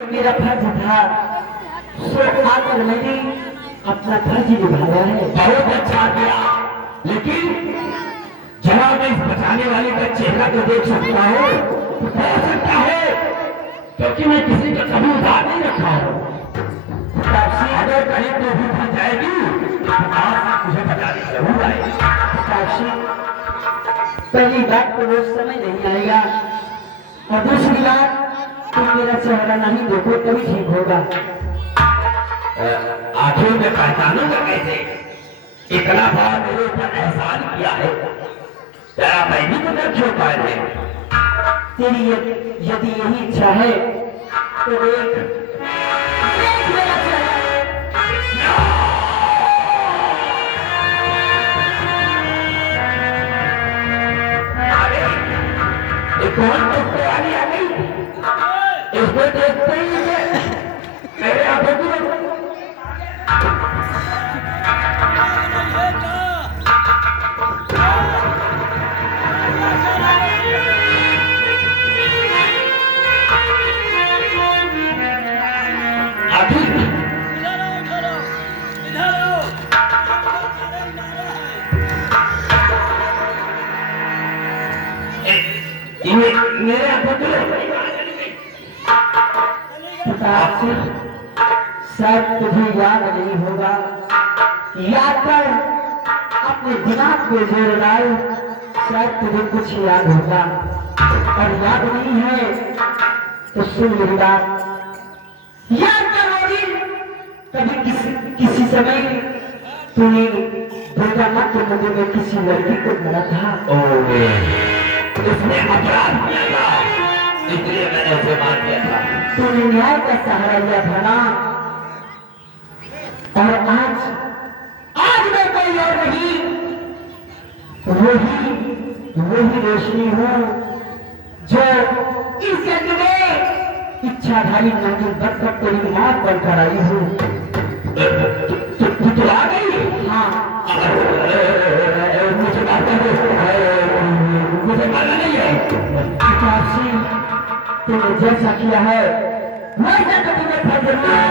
मेरा फर्ज था सो आकर मैंने अपना फर्ज निभाया है। बहुत अच्छा किया, लेकिन जरा मैं इस बचाने वाले का चेहरा तो देख सकता हूँ तो हो सकता है, क्योंकि मैं किसी का कभी उधार नहीं रखा हूँ। अगर कहीं तो भी फंस जाएगी आप मुझे बचाने जरूर आएगी। पहली बात तो वो समय नहीं आएगा और दूसरी बात तुम मेरा चेहरा नहीं देखो तभी ठीक होगा। आखिर में पहचानूंगा कैसे? इतना बार मेरे ऊपर एहसान किया है, तेरा मैं भी तो न क्यों पाए थे? तेरी यदि यही इच्छा है तो एक मेरा कौन देखते वाली आ गई? इसको देखते ही मेरे आंखों की मेरे शायद तुझे याद नहीं होगा, याद कर अपने दिमाग पे जोर डाल, शायद तुझे कुछ याद होगा और याद नहीं है तो सुन मेरी बात। याद कर वो दिन कभी किसी समय तूने दुर्गा माँ के मंदिर में किसी लड़की को मरा था। उसने अपराध किया था, इसलिए मैंने उसे मार दिया था। तूने न्याय का सहारा लिया था ना, और आज मैं कोई और नहीं, वही रोशनी हूँ जो इस जन्म में इच्छाधारी मंजिल बनकर तेरी मौत बनकर आई हूँ। तू आ गई? हाँ, मुझे मारना नहीं है। तूने जैसा किया है वैसा तो तुम्हें फर्ज है।